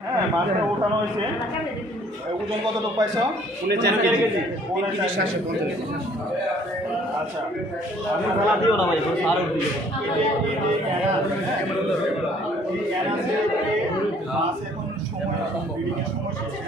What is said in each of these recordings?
হ্যাঁ মাছটা উঠানো হয়েছে ওজন কতটুকু পাইছো আচ্ছা দিও না ভাই আরও এখন সময় সময়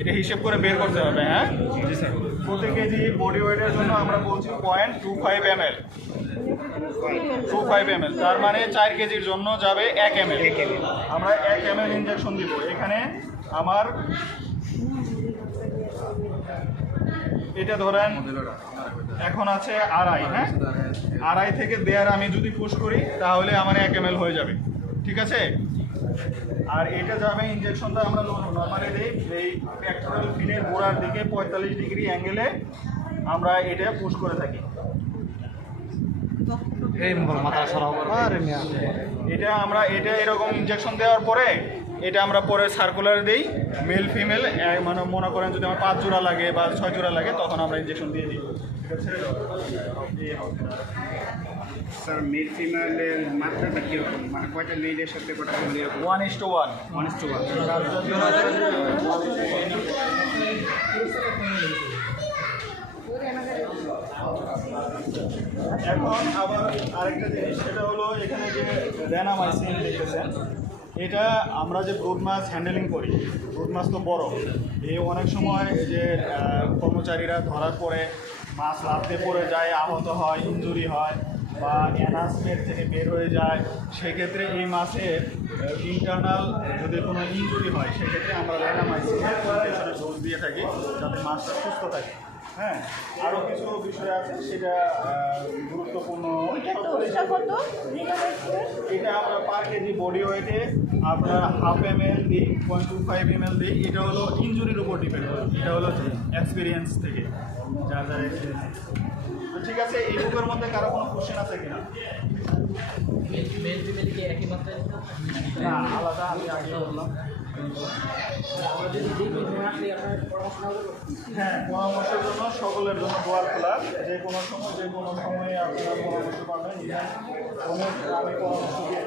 এটা হিসেব করে বের করতে হবে হ্যাঁ? প্রতি কেজি বডি ওয়েটের জন্য আমরা বলছি point two five M L two five M তার মানে চার কেজির জন্য যাবে এক এম আমরা এক এম এল ইঞ্জেকশন দিব। এখানে আমার এটা ধরেন এখন আছে আড়াই হ্যাঁ? আড়াই থেকে দেড় আমি যদি পুশ করি তাহলে আমার এক এম হয়ে যাবে। ঠিক আছে? আর এটা যাবে ইঞ্জেকশনটা আমরা নর্মালি দিই এই প্যাক্টোরাল ফিনের গোড়ার দিকে পঁয়তাল্লিশ ডিগ্রি অ্যাঙ্গেলে আমরা এটা পুশ করে থাকি। এটা আমরা এটা এরকম ইঞ্জেকশন দেওয়ার পরে এটা আমরা পরে সার্কুলার দিই মেল ফিমেল মানে মনে করেন যদি আমার পাঁচ জোড়া লাগে বা ছয় জোড়া লাগে তখন আমরা ইনজেকশন দিয়ে দিই। স্যার মেল ফিমেলের মাত্রাটা কীরকম? মানে কয়টা মেয়েদের সাথে one is two one one two one এখন আবার আরেকটা জিনিস সেটা হলো এখানে যে র্যানামাইসিন দেখতেছেন এটা আমরা যে ব্রুড মাছ হ্যান্ডেলিং করি ব্রুড মাছ তো বড় এই অনেক সময় যে কর্মচারীরা ধরার পরে মাছ লাফতে পড়ে যায়, আহত হয় ইঞ্জুরি হয়। বা অ্যানাসমেন্ট থেকে বের হয়ে যায় সেক্ষেত্রে এই মাছের ইন্টারনাল যদি কোনো ইঞ্জুরি হয় সেক্ষেত্রে আমরা ইনজেকশনের ডোজ দিয়ে থাকি যাতে মাছটা সুস্থ থাকে। হ্যাঁ আরও কিছু বিষয় আছে সেটা গুরুত্বপূর্ণ। এটা আমরা পার কেজি বডি ওয়েটে আপনার হাফ এম এল দিই point two five M L দিই। এটা হলো ইঞ্জুরির উপর ডিপেন্ড করে। এটা হলো এক্সপিরিয়েন্স থেকে। তো ঠিক আছে, এই বুকের মধ্যে কারও কোনো কোশ্চেন আছে কিনা? না, আলাদা, আমি হ্যাঁ পরামর্শের জন্য সকলের জন্য দোয়ার খোলা। যে কোনো সময়, যে কোনো সময়ে আপনারা পরামর্শ পাবেন। আমি পরামর্শ দিয়ে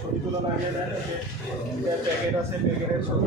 ছবি তোলা লাগিয়ে দেন প্যাকেট আছে, প্যাকেটের ছবি